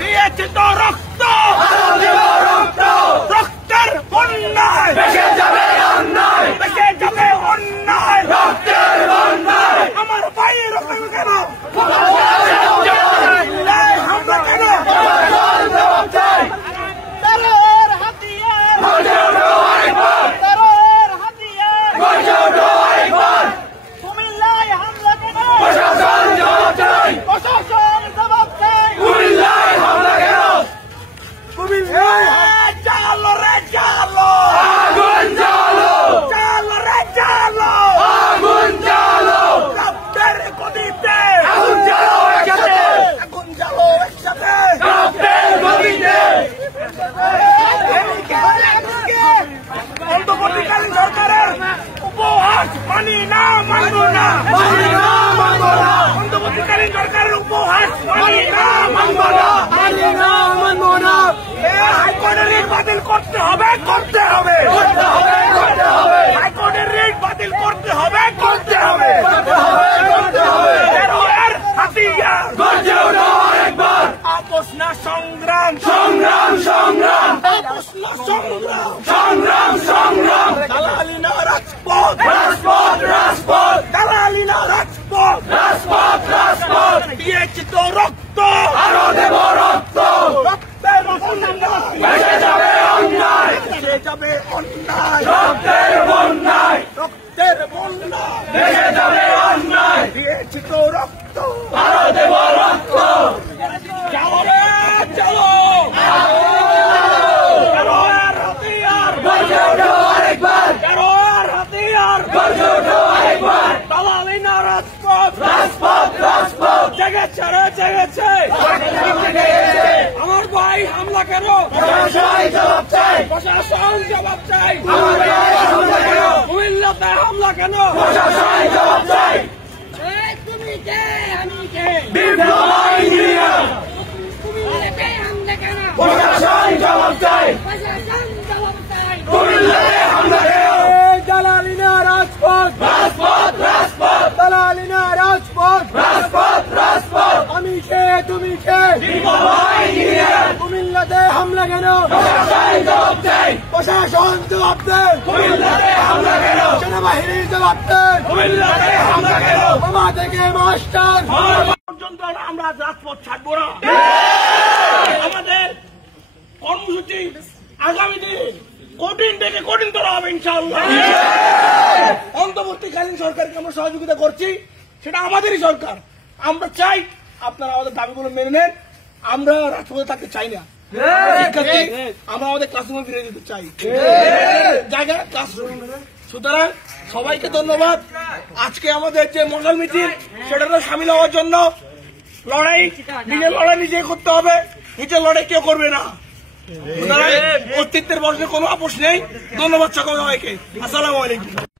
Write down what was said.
দিয়েছে তো রক্ত, রক্তের বন্যায় ভেসে যাবে অন্যায়, ভেসে যাবে অন্যায়, রক্তের বন্যায়। আমার ভাই রক্ত কেন হামলা কেন? তেরোর হাতিয়ার, তেরোর হাতিয়ার, কুমিল্লায় হামলা কেন? প্রশাসন জবাব চাই, প্রশাসন জবাব চাই। কুমিল্লায় হামলা কেন? কুমিল্লায় চালো রে চালো, আগুন চালো, চালো রে চালো, আগুন চালো, রক্তের গতিতে আগুন চালো একসাথে, আগুন চালো একসাথে, রক্তের গতিতে। অন্তর্বর্তীকালীন সরকারের উপহাস মানি না, মানব না, মানি না, মানব না। অন্তর্বর্তীকালীন সরকারের উপহাস মানি না, মানব না, মানি না, মানব না। হাইকোর্টের রিট বাতিল করতে হবে, করতে হবে, করতে হবে, করতে হবে। হাইকোর্টের রিট বাতিল করতে হবে, করতে হবে, করতে হবে, করতে হবে। তেরোর হাতিয়ার গর্জে ওঠো আরেকবার। আপোষ না সংগ্রাম, সংগ্রাম, সংগ্রাম, আপোষ না সংগ্রাম, সংগ্রাম, সংগ্রাম। দালালি না রাজপথ, রাজপথ, রাজপথ, দালালি না রাজপথ, রাজপথ, রাজপথ। দিয়েছি তো রক্ত, আরো দেব রক্ত, রক্তের বন্যায় ভেসে যাবে অন্যায়, ভেসে যাবে অন্যায়, রক্তের বন্যায়, রক্তের বন্যায় ভেসে যাবে অন্যায়। দিয়েছি তো রক্ত, আরো দেব রক্ত। চলো রে চলো, তেরোর হাতিয়ার গর্জে ওঠো আরেকবার, তেরোর হাতিয়ার গর্জে ওঠো আরেকবার। দালালি না রাজপথ, রাজপথ, রাজপথ। জেগেছে রে জেগেছে, আমার ভাই হামলা কেন? প্রশাসন জবাব চাই, প্রশাসন জবাব চাই। আমার ভাই হামলা কেন? কুমিল্লাতে হামলা কেন? প্রশাসন জবাব চাই। তুমি কে আমি কে? Diploma engineer. কুমিল্লাতে হামলা কেন? প্রশাসন জবাব চাই, প্রশাসন জবাব চাই। কুমিল্লাতে হামলা কেন? দালালি না রাজপথ, রাজপথ, রাজপথ, দালালি না রাজপথ, রাজপথ, রাজপথ। আমি কে তুমি কে? Diploma engineer. কুমিল্লাতে হামলা কেন? প্রশাসন জবাব চাই, প্রশাসন জবাব দেন। কুমিল্লাতে হামলা কেন? সেনাবাহিনী জবাব দেন। কুমিল্লাতে হামলা কেন? বোমা থেকে মাস্টার পর্যন্ত আমরা রাজপথ ছাড়বো না। আমাদের কর্মসূচি আগামী দিনে কঠিন থেকে কঠিনতর হবে ইনশাআল্লাহ। অন্তর্বর্তীকালীন সরকারকে আমরা সহযোগিতা করছি, সেটা আমাদেরই সরকার। আমরা চাই আপনারা আমাদের দাবিগুলো মেনে নেন। আমরা রাজপথে থাকতে চাই না, আমরা আমাদের ক্লাসরুমে ফিরে যেতে চাই, জায়গায় ক্লাসরুম। সুতরাং সবাইকে ধন্যবাদ। আজকে আমাদের যে মডেল মিছিল, সেটাতে সামিল হওয়ার জন্য। লড়াই নিজের লড়াই নিজে করতে হবে, নিজের লড়াই কেউ করবে না। অস্তিত্বের বর্ষে কোনো আপোষ নেই। ধন্যবাদ সকল সবাইকে। আসসালামু আলাইকুম।